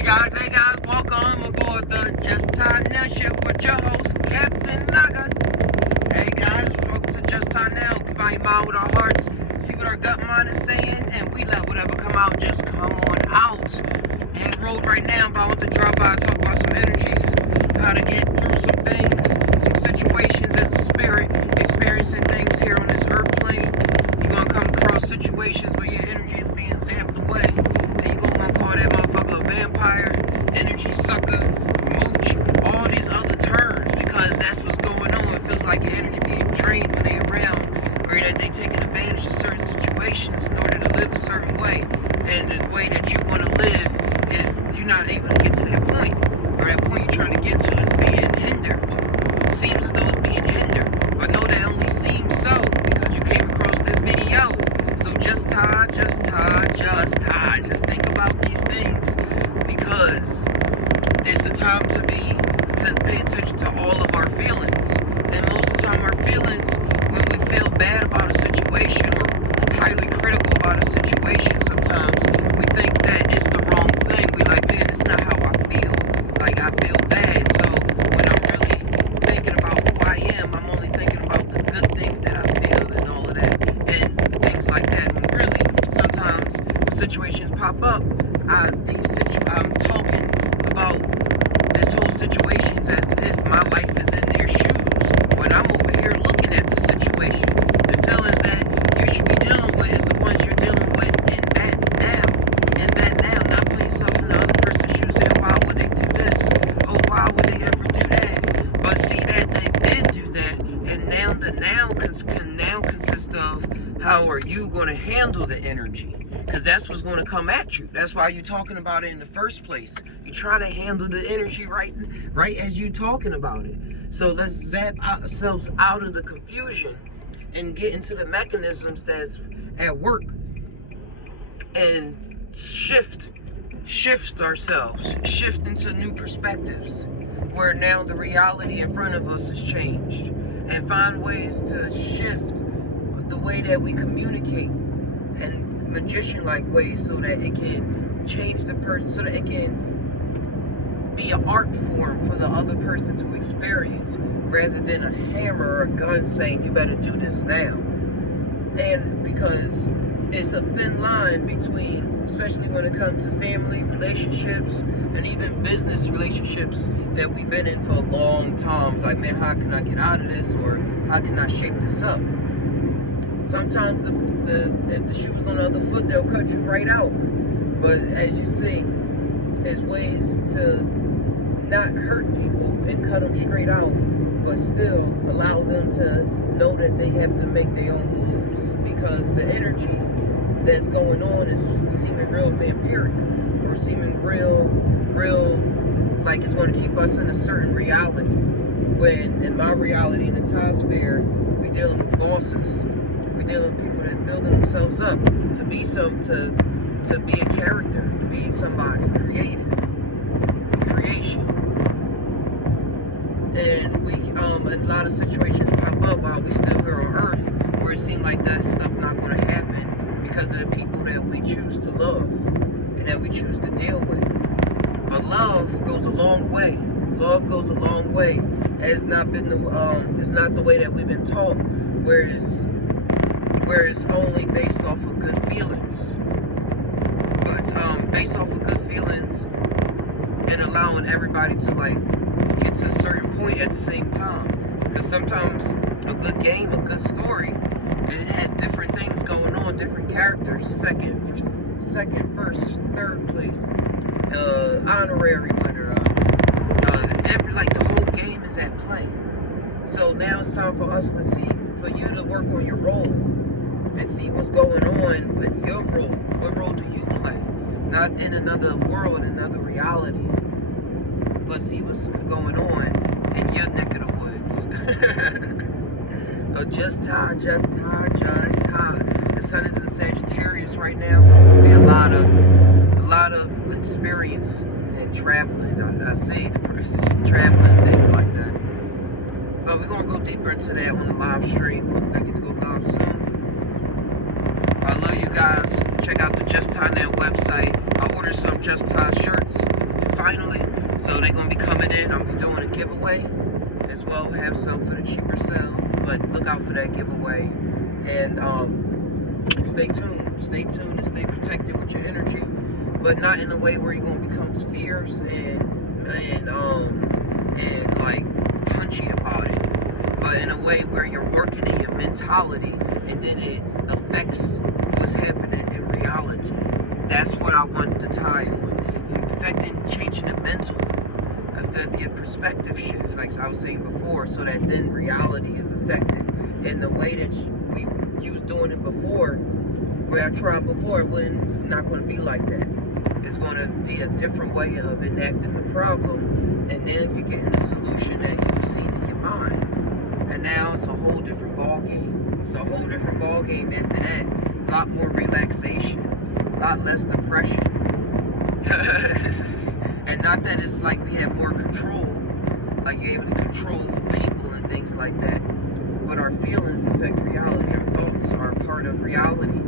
Hey guys, welcome aboard the Just Tai Now ship with your host, Captain Naga. Hey guys, welcome to Just Tai Now. Keep on your mind with our hearts, see what our gut mind is saying, and we let whatever come out just come on out. I'm on the road right now, but I want to drop by and talk about some energies, how to get through some things, some situations as a spirit, experiencing things here on this earth plane. You're going to come across situations where your energy is being zapped away, and you're going to want to call that motherfucker a vampire, energy sucker, mooch, all these other terms, because that's what's going on. It feels like your energy being drained when they're around, or that they're taking advantage of certain situations in order to live a certain way, and the way that you want to live is you're not able to get to that point, or that point you're trying to get to is being hindered. It seems as though it's being hindered, but no, that only seems so because you came across this video. So just think about these things, because it's a time to pay attention to all of our feelings. And most of the time our feelings, when we feel bad about a situation or highly critical about a situation, sometimes we think that it's the wrong thing. We like, man, it's not how I feel. Like, I feel bad. So when I'm really thinking about who I am, I'm only thinking about the good things that I feel and all of that and things like that. When really, sometimes when situations pop up, I'm talking about this whole situations as if my life is in their shoes. When I'm over here looking at the situation, the feelings that you should be dealing with is the ones you're dealing with in that now, not putting yourself in the other person's shoes, saying, why would they do this? Oh, why would they ever do that? But see that they did do that, and now the now can now consist of how are you going to handle the energy? Because that's what's going to come at you. That's why you're talking about it in the first place. You're trying to handle the energy right as you're talking about it. So let's zap ourselves out of the confusion and get into the mechanisms that's at work and shift ourselves, shift into new perspectives where now the reality in front of us has changed, and find ways to shift the way that we communicate and magician-like ways so that it can change the person, so that it can be an art form for the other person to experience, rather than a hammer or a gun saying you better do this now. And because it's a thin line between, especially when it comes to family relationships and even business relationships that we've been in for a long time. Like, man, how can I get out of this, or how can I shape this up? Sometimes if the shoe was on the other foot, they'll cut you right out. But as you see, there's ways to not hurt people and cut them straight out, but still allow them to know that they have to make their own moves, because the energy that's going on is seeming real vampiric, or seeming real like it's going to keep us in a certain reality, when in my reality in the Thai sphere, we're dealing with bosses. We're dealing with people that's building themselves up to be to be a character, to be somebody creative, creation. And we a lot of situations pop up while we still here on Earth, where it seems like that stuff not going to happen because of the people that we choose to love and that we choose to deal with. But love goes a long way. Love goes a long way. It has not been it's not the way that we've been taught, where it's only based off of good feelings. But based off of good feelings and allowing everybody to like get to a certain point at the same time. Because sometimes a good game, a good story, it has different things going on, different characters, second, first, third place, honorary winner, like the whole game is at play. So now it's time for us to see, for you to work on your role and see what's going on with your role. What role do you play? Not in another world, another reality, but see what's going on in your neck of the woods. So just Tai. The sun is in Sagittarius right now, so it's gonna be a lot of experience and traveling. I see the person traveling and things like that. But we're gonna go deeper into that on the live stream. Hopefully I get to go live soon. I love you guys. Check out the Just Tai Now website. I ordered some Just Tai shirts. finally. So they're gonna be coming in. I'm gonna be doing a giveaway as well. Have some for the cheaper sale, but look out for that giveaway. And stay tuned and stay protected with your energy, but not in a way where you're gonna become fierce and like punchy about it, but in a way where you're working in your mentality and then it affects what's happening in reality. That's what I want to tie on. Affecting, changing the mental of the perspective shift, like I was saying before, so that then reality is affected in the way that you was doing it before, where I tried before. It's not going to be like that. It's going to be a different way of enacting the problem, and then you're getting the solution that you were seeing in your mind. And now it's a whole different ball game. It's a whole different ball game after that. A lot more relaxation, a lot less depression. And not that it's like we have more control, like you're able to control people and things like that, but our feelings affect reality. Our thoughts are part of reality,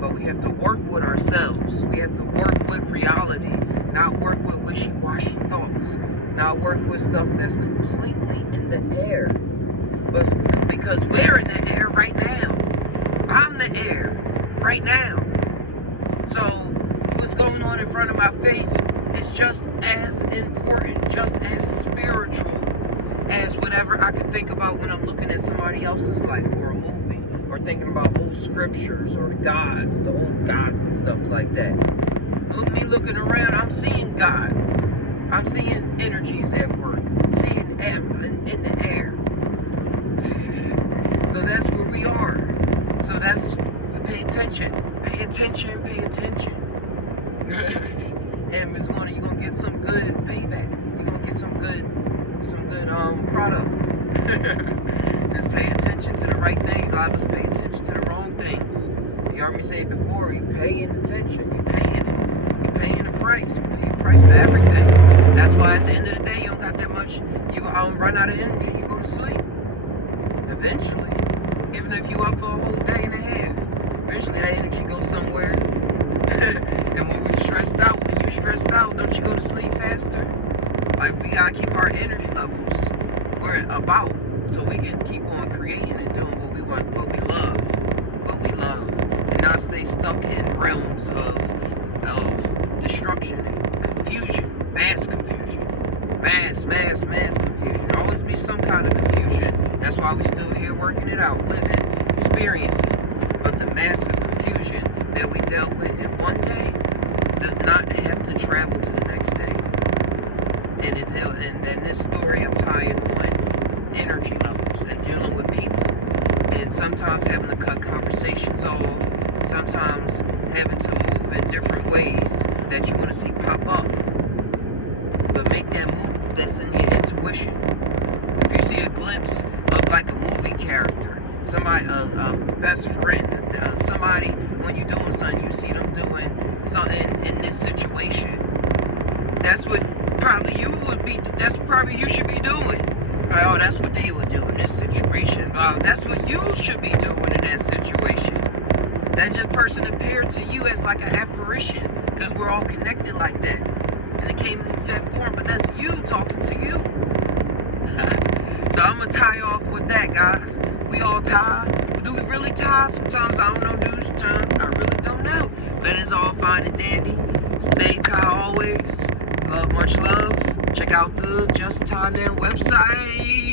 but we have to work with ourselves. We have to work with reality, not work with wishy-washy thoughts, not work with stuff that's completely in the air, but because we're in the air right now. I'm the air right now. So what's going on in front of my face is just as important, just as spiritual as whatever I could think about when I'm looking at somebody else's life or a movie, or thinking about old scriptures or the old gods and stuff like that. Me looking around, I'm seeing gods. I'm seeing energies at work. I'm seeing in the air. So that's where we are. So that's, pay attention. Pay attention, pay attention. And you're gonna get some good payback. You're gonna get some good product. Just pay attention to the right things. A lot of us pay attention to the wrong things. You heard me say it before, you paying attention, you paying it. You're paying the price. You pay a price for everything. That's why at the end of the day you don't got that much, you run out of energy, you go to sleep. Eventually. Even if you up for a whole day and a half, eventually that energy goes somewhere. And when you're stressed out, don't you go to sleep faster? Like, we gotta keep our energy levels where it's about, so we can keep on creating and doing what we want, what we love, and not stay stuck in realms of destruction and confusion, mass confusion, mass confusion. There always be some kind of confusion. That's why we still here working it out, living, experiencing. But the massive confusion that we dealt with in one day does not have to travel to the next day. And this story I'm tying on energy levels and dealing with people, and sometimes having to cut conversations off, sometimes having to move in different ways that you want to see pop up. But make that move that's in your intuition. If you see a glimpse of like a movie character, somebody, a best friend, somebody, when you're doing something, you see them doing something in this situation, that's what probably you should be doing. Like, oh, that's what they would do in this situation. That's what you should be doing in that situation. That just person appeared to you as like an apparition, because we're all connected like that. And it came in that form, but that's you talking to you. So I'm gonna tie off with that, guys. We all tie. Do we really tie? Sometimes I don't know, dudes. Sometimes I really don't know. But it's all fine and dandy. Stay tie always. Much love. Check out the Just Tai Now website.